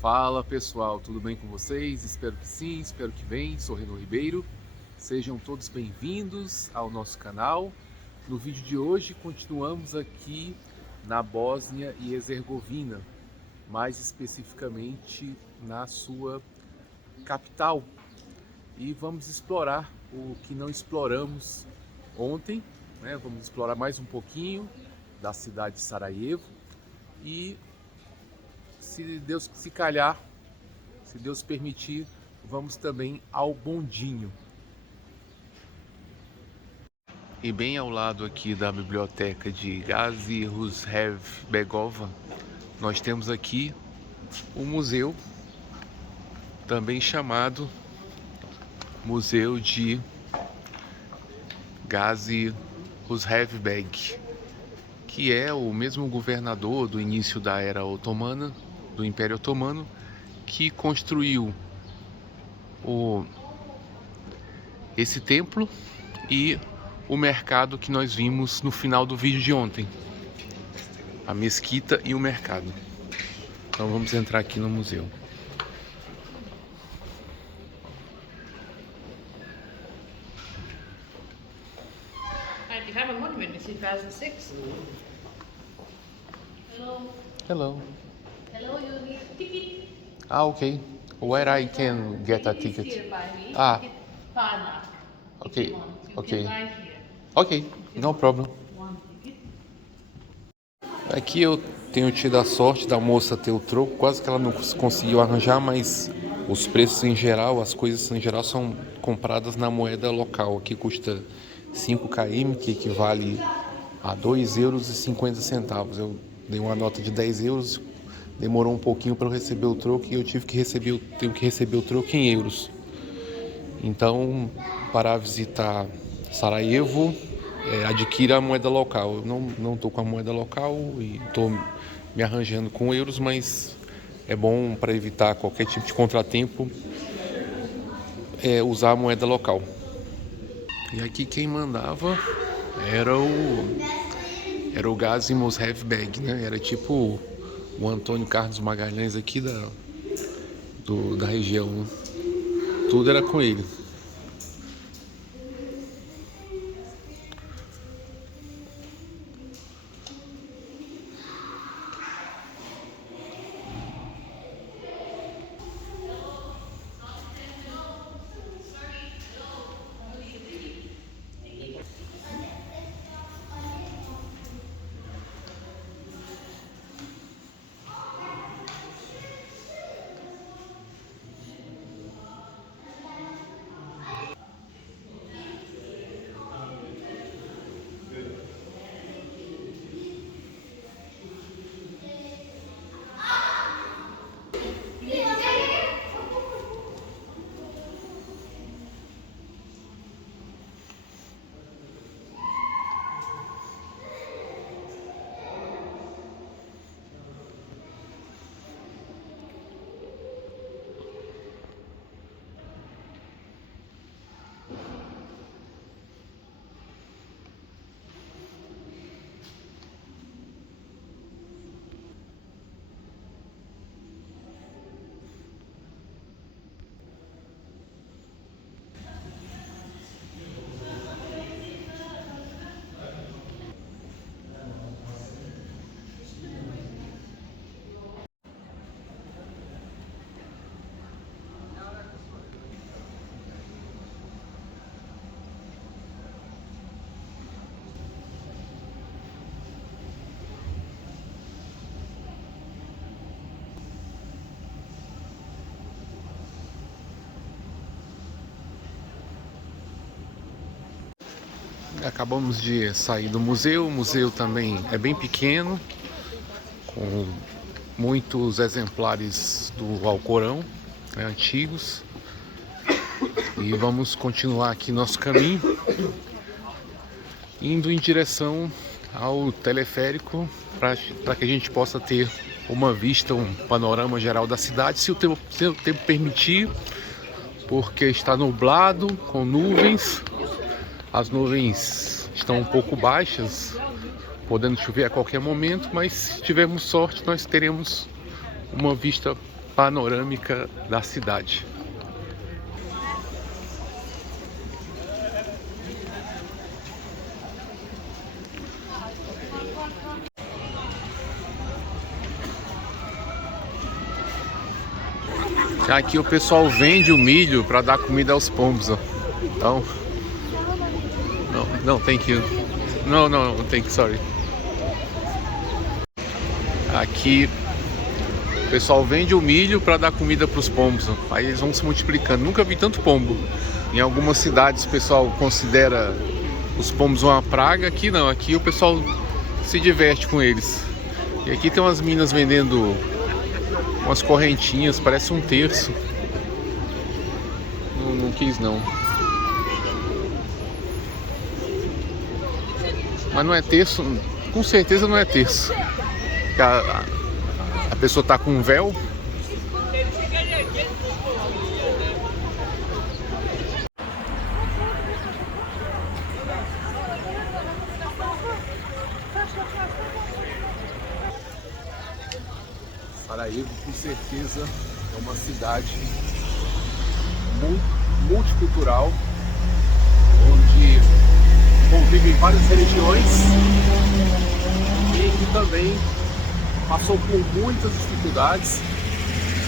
Fala pessoal, tudo bem com vocês? Espero que sim, espero que bem. Sou Reno Ribeiro. Sejam todos bem-vindos ao nosso canal. No vídeo de hoje continuamos aqui na Bósnia e Herzegovina, mais especificamente na sua capital. E vamos explorar o que não exploramos ontem, né? Vamos explorar mais um pouquinho da cidade de Sarajevo e se calhar, se Deus permitir, vamos também ao bondinho. E bem ao lado aqui da biblioteca de Gazi Husrev-Begova, nós temos aqui o museu, também chamado Museu de Gazi Husrev-Beg, que é o mesmo governador do início da era otomana, do Império Otomano, que construiu esse templo e o mercado que nós vimos no final do vídeo de ontem. A mesquita e o mercado. Então vamos entrar aqui no museu. You have a monument in 2006. Hello. Hello. Hello, you need a ticket? Okay. Where I can get a ticket? Here by me. Ah. Parna. Okay. Okay. Can buy here. Ok, no problem. One ticket. Aqui eu tenho tido a sorte da moça ter o troco, quase que ela não conseguiu arranjar, mas os preços em geral, as coisas em geral são compradas na moeda local. Aqui custa 5 km, que equivale a 2,50 euros. Eu dei uma nota de 10 euros, demorou um pouquinho para eu receber o troco e eu tenho que receber o troco em euros. Então, para visitar Sarajevo, adquira a moeda local. Eu não estou com a moeda local e estou me arranjando com euros, mas é bom para evitar qualquer tipo de contratempo usar a moeda local. E aqui quem mandava era o Gazi Husrev-Beg, né? Era tipo o Antônio Carlos Magalhães aqui da região, né? Tudo era com ele. Acabamos de sair do museu. O museu também é bem pequeno, com muitos exemplares do Alcorão, né, antigos. E vamos continuar aqui nosso caminho, indo em direção ao teleférico, para que a gente possa ter uma vista, um panorama geral da cidade, se o tempo permitir, porque está nublado, com nuvens. As nuvens estão um pouco baixas, podendo chover a qualquer momento, mas se tivermos sorte, nós teremos uma vista panorâmica da cidade. Aqui o pessoal vende o milho para dar comida aos pombos, ó. Então, não, thank you. Não, thank you, sorry. Aqui o pessoal vende o milho para dar comida para os pombos, ó. Aí eles vão se multiplicando. Nunca vi tanto pombo. Em algumas cidades o pessoal considera os pombos uma praga. Aqui não, aqui o pessoal se diverte com eles. E aqui tem umas meninas vendendo umas correntinhas, parece um terço. Não quis não. Mas não é terço, com certeza não é terço. A pessoa tá com um véu. Sarajevo, com certeza, é uma cidade multicultural, onde convivem várias religiões e que também passou por muitas dificuldades.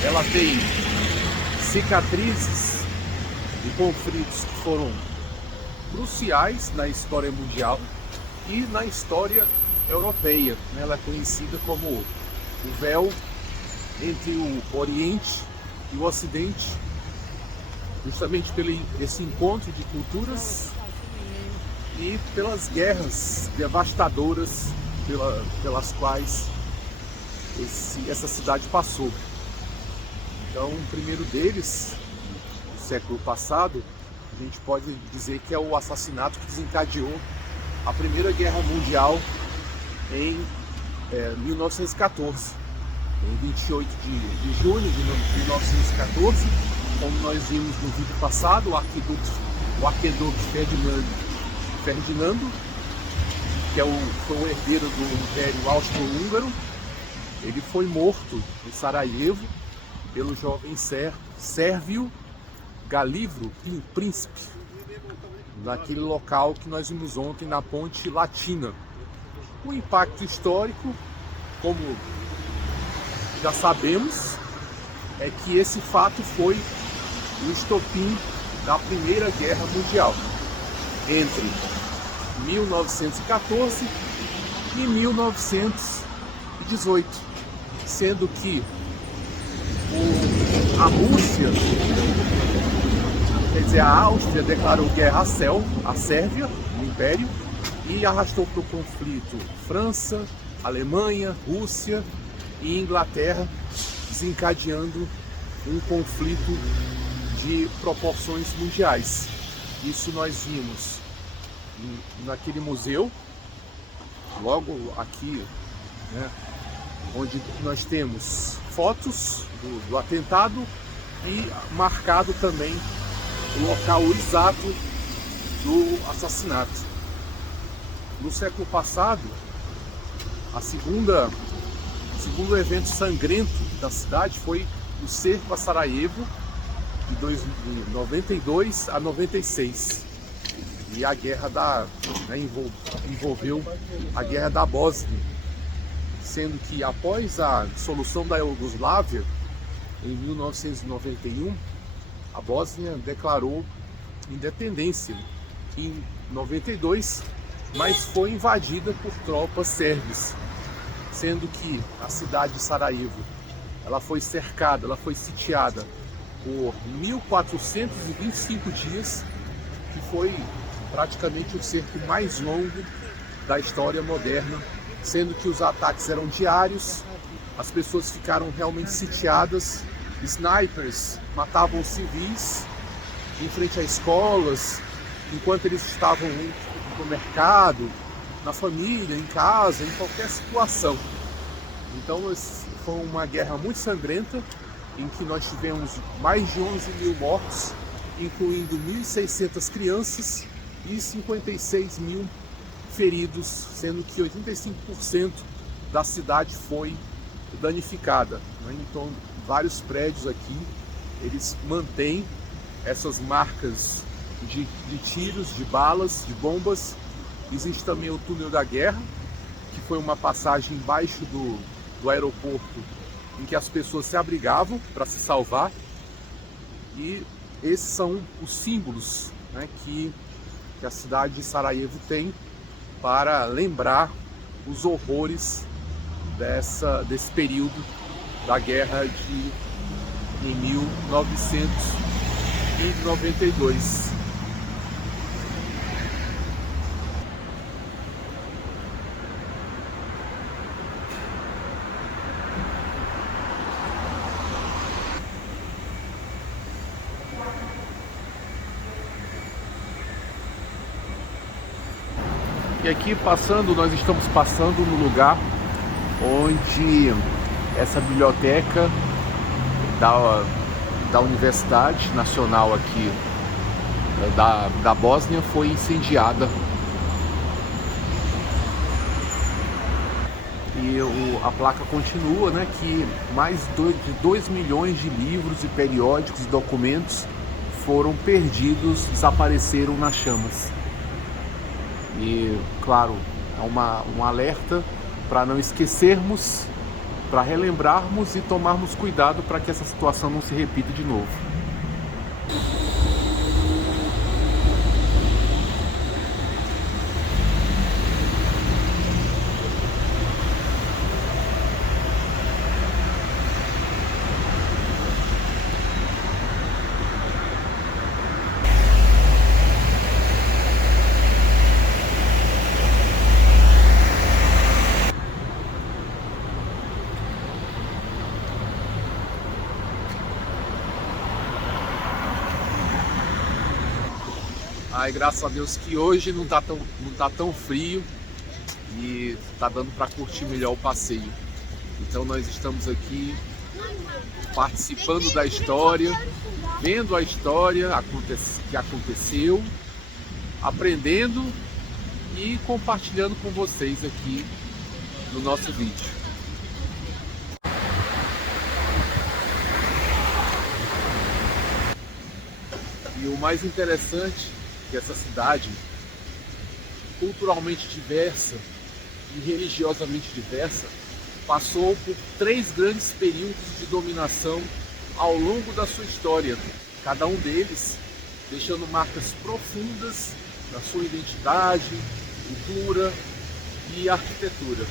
Ela tem cicatrizes de conflitos que foram cruciais na história mundial e na história europeia. Ela é conhecida como o véu entre o Oriente e o Ocidente, justamente pelo esse encontro de culturas e pelas guerras devastadoras pelas quais essa cidade passou. Então, o primeiro deles, no século passado, a gente pode dizer que é o assassinato que desencadeou a Primeira Guerra Mundial em 1914. Em 28 de junho de 1914, como nós vimos no vídeo passado, o arquiduque Ferdinando, que foi um herdeiro do Império Austro-Húngaro, ele foi morto em Sarajevo pelo jovem sérvio Galivro Príncipe, naquele local que nós vimos ontem na Ponte Latina. O impacto histórico, como já sabemos, é que esse fato foi o estopim da Primeira Guerra Mundial entre 1914 e 1918, sendo que a Rússia, quer dizer, a Áustria declarou guerra à Sérvia, o Império, e arrastou para o conflito França, Alemanha, Rússia e Inglaterra, desencadeando um conflito de proporções mundiais. Isso nós vimos naquele museu, logo aqui, né, onde nós temos fotos do atentado e marcado também o local exato do assassinato. No século passado, o segundo evento sangrento da cidade foi o cerco a Sarajevo, de 92 a 96. E a guerra envolveu a guerra da Bósnia, sendo que após a dissolução da Iugoslávia, em 1991, a Bósnia declarou independência em 92, mas foi invadida por tropas sérvias, sendo que a cidade de Sarajevo ela foi cercada, ela foi sitiada por 1425 dias, que foi praticamente o cerco mais longo da história moderna, sendo que os ataques eram diários, as pessoas ficaram realmente sitiadas, snipers matavam civis em frente a escolas, enquanto eles estavam no mercado, na família, em casa, em qualquer situação. Então foi uma guerra muito sangrenta, em que nós tivemos mais de 11 mil mortos, incluindo 1.600 crianças e 56 mil feridos, sendo que 85% da cidade foi danificada, né? Então, vários prédios aqui, eles mantêm essas marcas de tiros, de balas, de bombas. Existe também o túnel da guerra, que foi uma passagem embaixo do aeroporto em que as pessoas se abrigavam para se salvar. E esses são os símbolos, né, que a cidade de Sarajevo tem para lembrar os horrores desse período da guerra em 1992. E aqui nós estamos passando no lugar onde essa biblioteca da Universidade Nacional aqui da Bósnia foi incendiada. E a placa continua, né, que mais de 2 milhões de livros e periódicos e documentos foram perdidos, desapareceram nas chamas. E, claro, é um alerta para não esquecermos, para relembrarmos e tomarmos cuidado para que essa situação não se repita de novo. Ai, graças a Deus que hoje não tá tão frio e tá dando para curtir melhor o passeio. Então nós estamos aqui participando da história, vendo a história que aconteceu, aprendendo e compartilhando com vocês aqui no nosso vídeo. E o mais interessante é que essa cidade, culturalmente diversa e religiosamente diversa, passou por 3 grandes períodos de dominação ao longo da sua história, cada um deles deixando marcas profundas na sua identidade, cultura e arquitetura.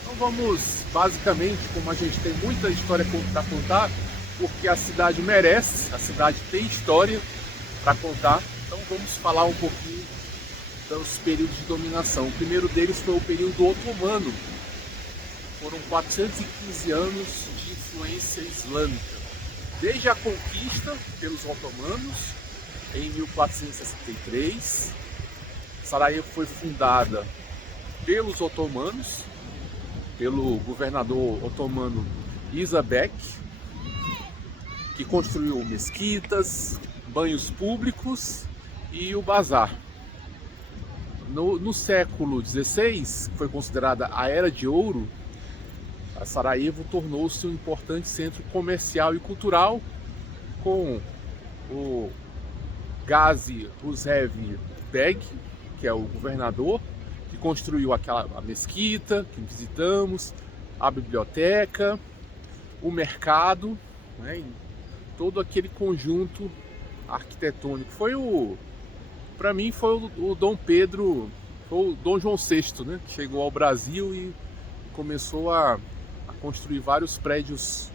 Então vamos, basicamente, como a gente tem muita história para contar, porque a cidade merece, a cidade tem história para contar, então vamos falar um pouquinho dos períodos de dominação. O primeiro deles foi o período otomano. Foram 415 anos de influência islâmica. Desde a conquista pelos otomanos, em 1463, Sarajevo foi fundada pelos otomanos, pelo governador otomano Isa Bek, que construiu mesquitas, banhos públicos e o bazar. No século XVI, que foi considerada a Era de Ouro, a Sarajevo tornou-se um importante centro comercial e cultural, com o Gazi Husevi Beg, que é o governador, que construiu a mesquita que visitamos, a biblioteca, o mercado, né, todo aquele conjunto arquitetônico. Para mim foi o Dom Pedro, foi o Dom João VI, né, que chegou ao Brasil e começou a construir vários prédios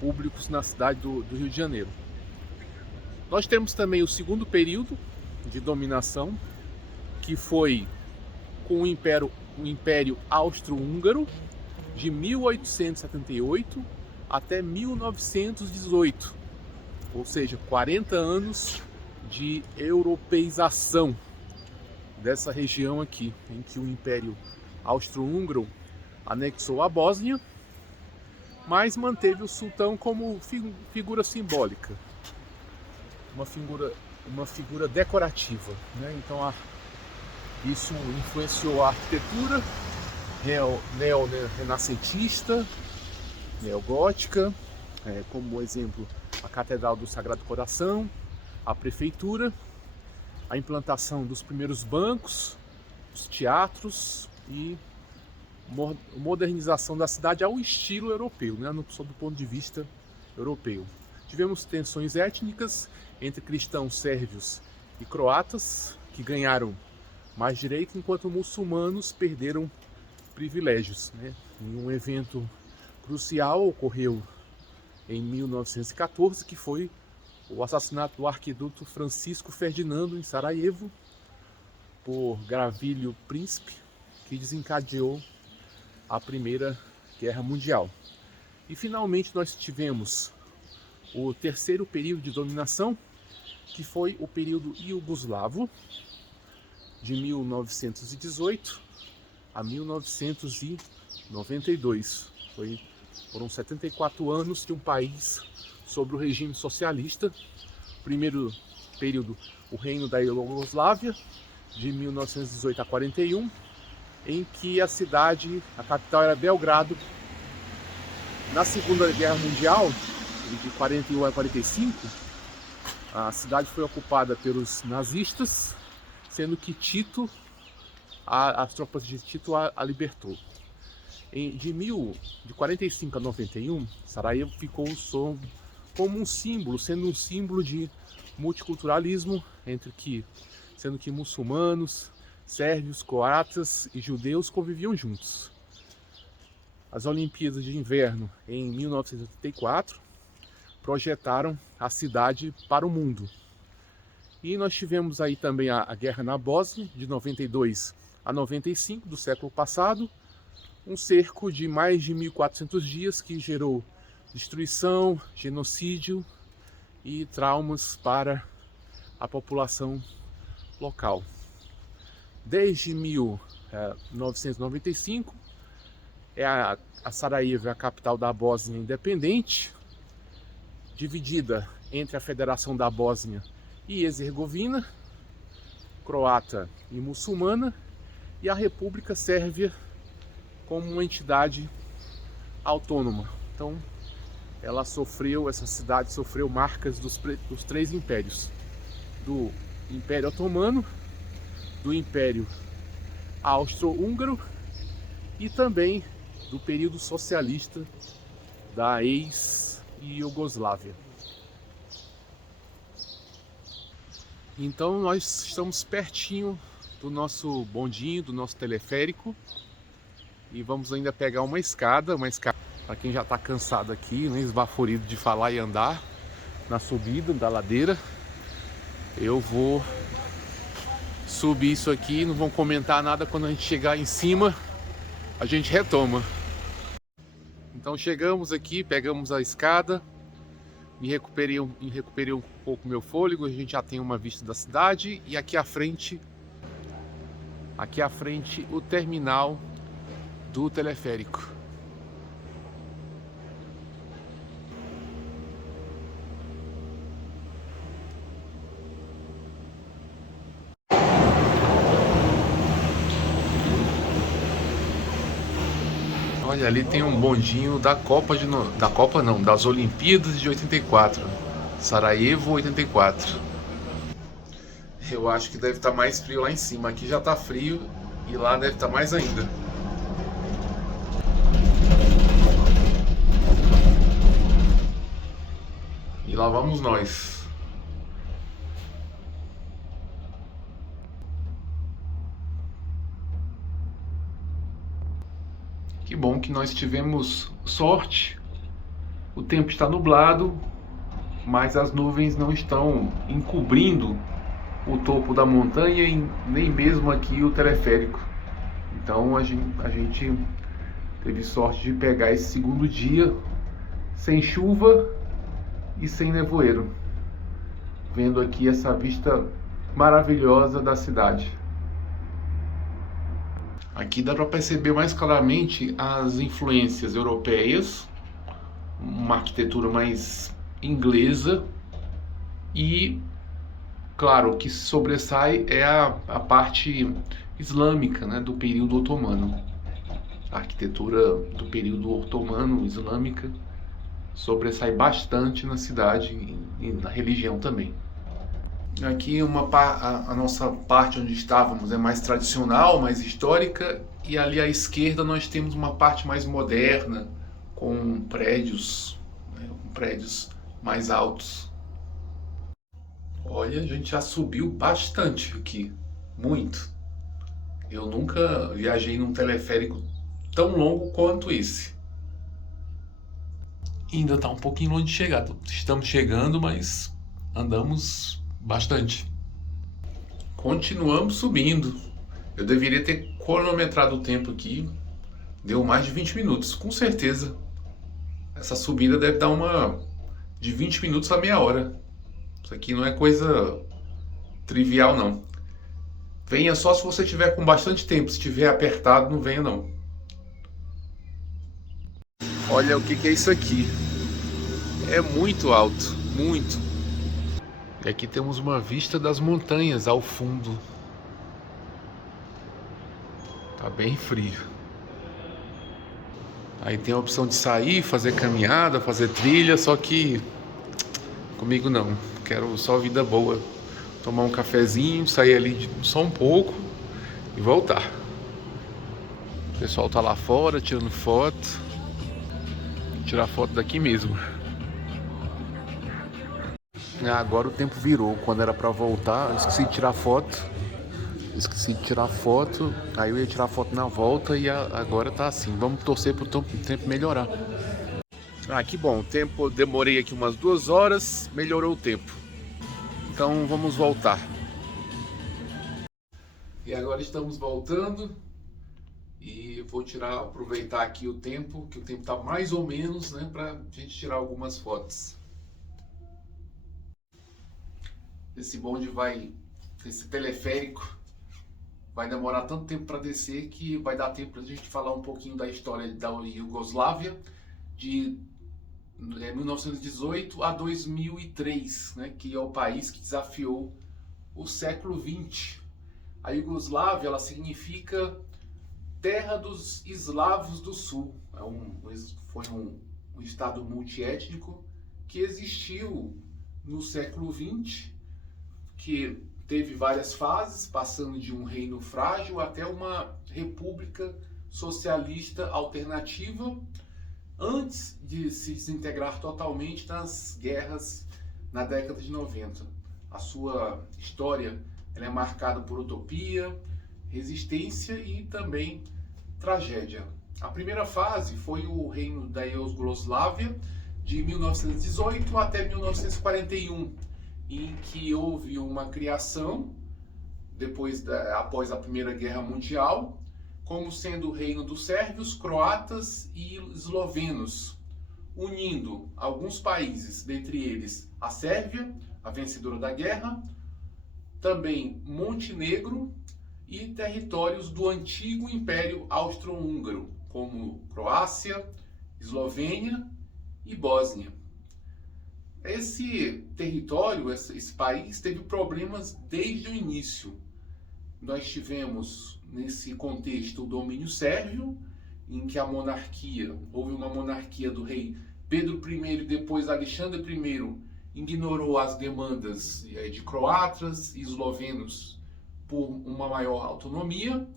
públicos na cidade do Rio de Janeiro. Nós temos também o segundo período de dominação, que foi com o Império Austro-Húngaro, de 1878 até 1918, ou seja, 40 anos de europeização dessa região aqui, em que o Império Austro-Húngaro anexou a Bósnia, mas manteve o sultão como figura simbólica, uma figura decorativa, né? Então isso influenciou a arquitetura neo-renascentista, neogótica como exemplo a Catedral do Sagrado Coração, a prefeitura, a implantação dos primeiros bancos, os teatros e modernização da cidade ao estilo europeu, né, sob o ponto de vista europeu. Tivemos tensões étnicas entre cristãos sérvios e croatas, que ganharam mais direito, enquanto muçulmanos perderam privilégios, né? Em um evento crucial ocorreu em 1914, que foi o assassinato do arquiduque Francisco Ferdinando em Sarajevo por Gavrilo Princip, que desencadeou a Primeira Guerra Mundial. E finalmente nós tivemos o terceiro período de dominação, que foi o período iugoslavo, de 1918 a 1992. Foram 74 anos de um país sob o regime socialista. Primeiro período, o Reino da Iugoslávia, de 1918 a 41, em que a capital era Belgrado. Na Segunda Guerra Mundial, de 41 a 45, a cidade foi ocupada pelos nazistas, sendo que as tropas de Tito a libertou. De 45 a 91, Sarajevo ficou como um símbolo, sendo um símbolo de multiculturalismo, sendo que muçulmanos, sérvios, croatas e judeus conviviam juntos. As Olimpíadas de Inverno, em 1984, projetaram a cidade para o mundo. E nós tivemos aí também a guerra na Bósnia, de 92 a 95 do século passado, um cerco de mais de 1.400 dias que gerou destruição, genocídio e traumas para a população local. Desde 1995, a Sarajevo é a capital da Bósnia independente, dividida entre a Federação da Bósnia e Herzegovina, croata e muçulmana, e a República Sérvia como uma entidade autônoma. Então, essa cidade sofreu marcas dos três impérios: do Império Otomano, do Império Austro-Húngaro e também do período socialista da ex-Iugoslávia. Então nós estamos pertinho do nosso bondinho, do nosso teleférico, e vamos ainda pegar uma escada para quem já está cansado aqui, né, esbaforido de falar e andar na subida da ladeira. Eu vou subir isso aqui, não vão comentar nada. Quando a gente chegar em cima, a gente retoma. Então chegamos aqui, pegamos a escada, me recuperei um pouco meu fôlego. A gente já tem uma vista da cidade, e aqui à frente o terminal do teleférico. Olha, ali tem um bondinho das Olimpíadas de 84, Sarajevo 84. Eu acho que deve estar mais frio lá em cima. Aqui já está frio e lá deve estar mais ainda. E lá vamos nós. Que bom que nós tivemos sorte. O tempo está nublado, mas as nuvens não estão encobrindo o topo da montanha e nem mesmo aqui o teleférico. Então a gente teve sorte de pegar esse segundo dia sem chuva e sem nevoeiro, vendo aqui essa vista maravilhosa da cidade. Aqui dá para perceber mais claramente as influências europeias, uma arquitetura mais inglesa, e claro, o que sobressai é a parte islâmica, né, do período otomano. A arquitetura do período otomano, islâmica, sobressai bastante na cidade e na religião também. Aqui a nossa parte onde estávamos é mais tradicional, mais histórica, e ali à esquerda nós temos uma parte mais moderna, com prédios, né, com prédios mais altos. Olha, a gente já subiu bastante aqui, muito. Eu nunca viajei num teleférico tão longo quanto esse. Ainda está um pouquinho longe de chegar. Estamos chegando, mas andamos bastante. Continuamos subindo. Eu deveria ter cronometrado o tempo aqui. Deu mais de 20 minutos, com certeza. Essa subida deve dar uma de 20 minutos a meia hora. Isso aqui não é coisa trivial, não. Venha só se você tiver com bastante tempo. Se tiver apertado, não venha, não. Olha o que é isso aqui. É muito alto, muito. E aqui temos uma vista das montanhas ao fundo. Tá bem frio. Aí tem a opção de sair, fazer caminhada, fazer trilha, só que comigo não. Quero só vida boa. Tomar um cafezinho, sair ali só um pouco e voltar. O pessoal tá lá fora tirando foto. Vou tirar foto daqui mesmo. Agora o tempo virou. Quando era pra voltar, eu esqueci de tirar foto. Aí eu ia tirar foto na volta e agora tá assim. Vamos torcer pro tempo melhorar. Que bom, o tempo, demorei aqui umas 2 horas, melhorou o tempo. Então vamos voltar. E agora estamos voltando. E eu vou aproveitar aqui o tempo, que o tempo tá mais ou menos, né, pra gente tirar algumas fotos. Esse teleférico vai demorar tanto tempo para descer que vai dar tempo para a gente falar um pouquinho da história da Iugoslávia de 1918 a 2003, né, que é o país que desafiou o século XX. A Iugoslávia, ela significa Terra dos Eslavos do Sul. Foi um estado multiétnico que existiu no século XX, que teve várias fases, passando de um reino frágil até uma república socialista alternativa, antes de se desintegrar totalmente nas guerras na década de 90. A sua história ela é marcada por utopia, resistência e também tragédia. A primeira fase foi o reino da Iugoslávia, de 1918 até 1941, em que houve uma criação após a Primeira Guerra Mundial, como sendo o reino dos sérvios, croatas e eslovenos, unindo alguns países, dentre eles a Sérvia, a vencedora da guerra, também Montenegro e territórios do antigo Império Austro-Húngaro, como Croácia, Eslovênia e Bósnia. Esse território, esse país, teve problemas desde o início. Nós tivemos, nesse contexto, o domínio sérvio, em que houve uma monarquia do rei Pedro I e depois Alexandre I, ignorou as demandas de croatas e eslovenos por uma maior autonomia,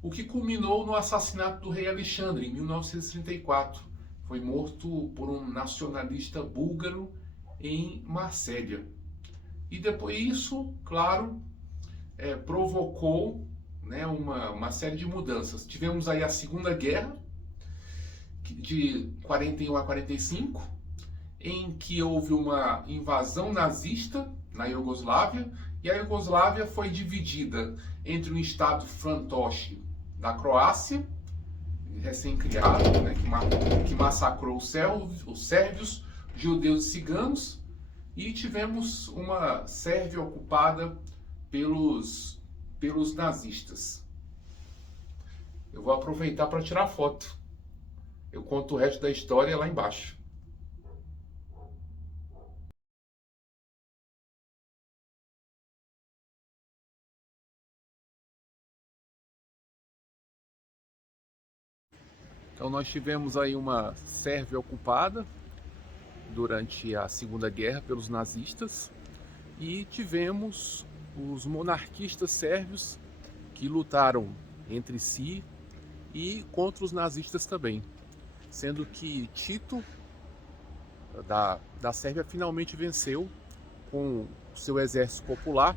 o que culminou no assassinato do rei Alexandre, em 1934. Foi morto por um nacionalista búlgaro em Marsella. E depois isso, claro, provocou, né, uma série de mudanças. Tivemos aí a Segunda Guerra, de 41 a 45, em que houve uma invasão nazista na Iugoslávia, e a Iugoslávia foi dividida entre um estado fantoche da Croácia, recém-criado, né, que massacrou os sérvios, judeus e ciganos, e tivemos uma Sérvia ocupada pelos nazistas. Eu vou aproveitar para tirar foto. Eu conto o resto da história lá embaixo. Então nós tivemos aí uma Sérvia ocupada durante a Segunda Guerra pelos nazistas, e tivemos os monarquistas sérvios que lutaram entre si e contra os nazistas também, sendo que Tito da Sérvia finalmente venceu com o seu exército popular,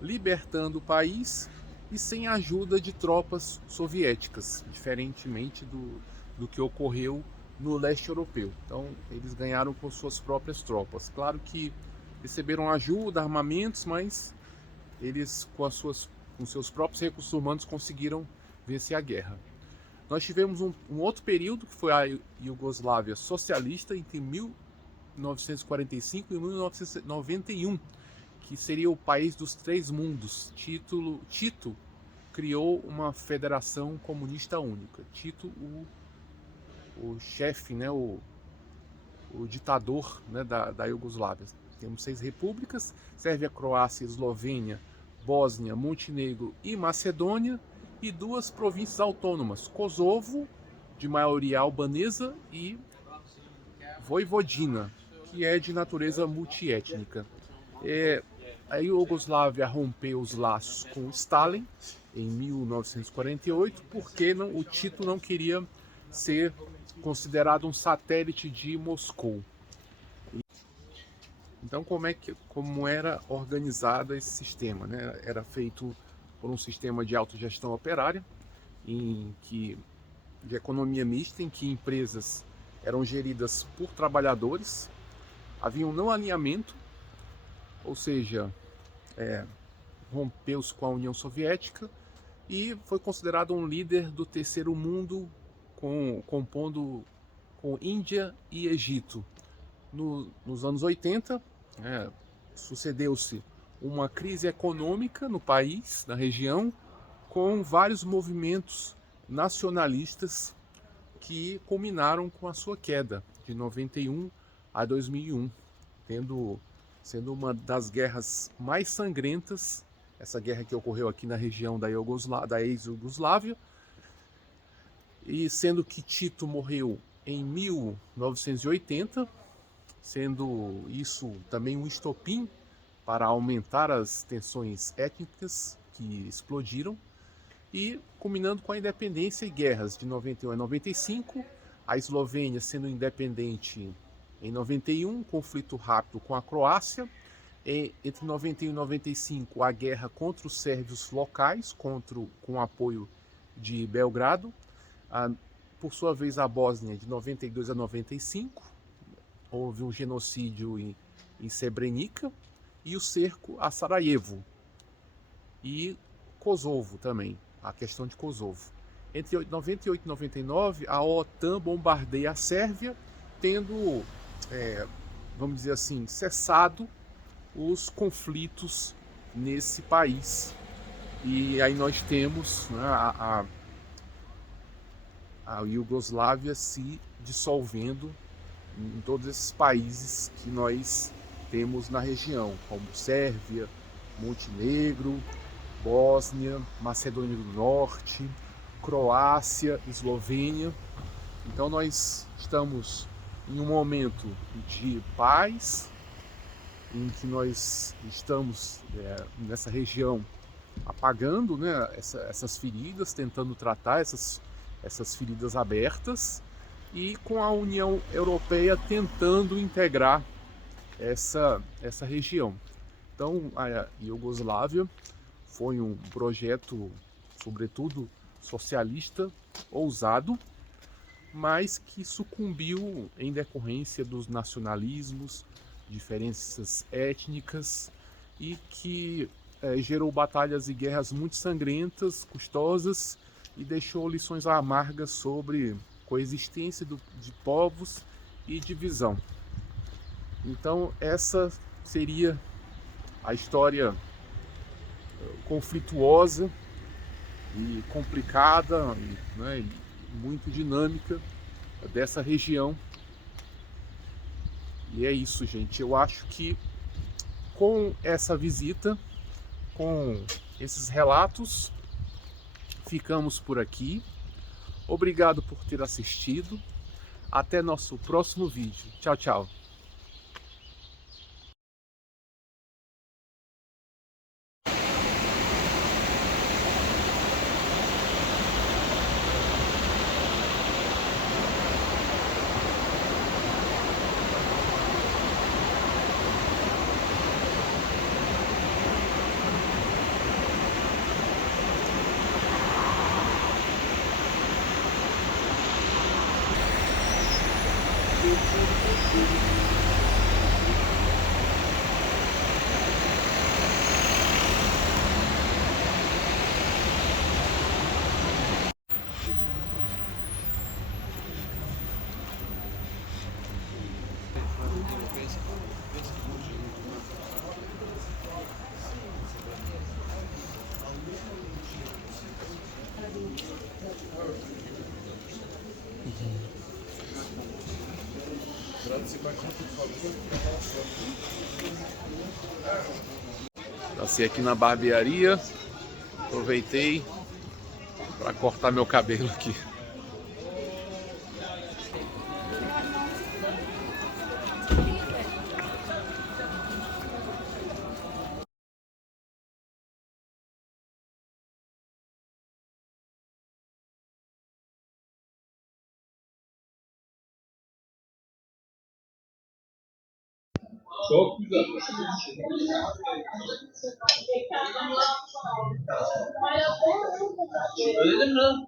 libertando o país e sem a ajuda de tropas soviéticas, diferentemente do que ocorreu no leste europeu. Então eles ganharam com suas próprias tropas. Claro que receberam ajuda, armamentos, mas eles com seus próprios recursos humanos conseguiram vencer a guerra. Nós tivemos um outro período que foi a Iugoslávia socialista entre 1945 e 1991, que seria o país dos três mundos. Tito criou uma federação comunista única. Tito, o chefe, né, o ditador, né, da Iugoslávia. Temos 6 repúblicas: Sérvia, Croácia, Eslovênia, Bósnia, Montenegro e Macedônia, e 2 províncias autônomas: Kosovo, de maioria albanesa, e Voivodina, que é de natureza multiétnica. A Iugoslávia rompeu os laços com Stalin em 1948, porque o Tito não queria ser considerado um satélite de Moscou. Então, como era organizado esse sistema, né? Era feito por um sistema de autogestão operária, de economia mista, em que empresas eram geridas por trabalhadores, havia um não alinhamento, ou seja, rompeu-se com a União Soviética e foi considerado um líder do terceiro mundo, compondo com Índia e Egito. Nos anos 80, sucedeu-se uma crise econômica no país, na região, com vários movimentos nacionalistas que culminaram com a sua queda de 91 a 2001, sendo uma das guerras mais sangrentas, essa guerra que ocorreu aqui na região da ex-Iugoslávia, e sendo que Tito morreu em 1980, sendo isso também um estopim para aumentar as tensões étnicas que explodiram, e culminando com a independência e guerras de 91 a 95, a Eslovênia sendo independente em 91, conflito rápido com a Croácia. Entre 91 e 95, a guerra contra os sérvios locais, com o apoio de Belgrado. Por sua vez, a Bósnia, de 92 a 95, houve um genocídio em Srebrenica, e o cerco a Sarajevo. E Kosovo também, a questão de Kosovo. Entre 98 e 99, a OTAN bombardeia a Sérvia, tendo, vamos dizer assim, cessado os conflitos nesse país. E aí nós temos, né, a Iugoslávia se dissolvendo em todos esses países que nós temos na região, como Sérvia, Montenegro, Bósnia, Macedônia do Norte, Croácia, Eslovênia. Então nós estamos em um momento de paz, em que nós estamos nessa região apagando, né, essas feridas, tentando tratar essas feridas abertas, e com a União Europeia tentando integrar essa região. Então a Iugoslávia foi um projeto, sobretudo socialista, ousado, mas que sucumbiu em decorrência dos nacionalismos, diferenças étnicas, e que gerou batalhas e guerras muito sangrentas, custosas, e deixou lições amargas sobre coexistência de povos e divisão. Então essa seria a história conflituosa e complicada, né, e muito dinâmica dessa região. E é isso, gente. Eu acho que com essa visita, com esses relatos, ficamos por aqui. Obrigado por ter assistido. Até nosso próximo vídeo. Tchau, tchau. Passei aqui na barbearia, aproveitei para cortar meu cabelo aqui. Çok güzel. Öyle mi lan?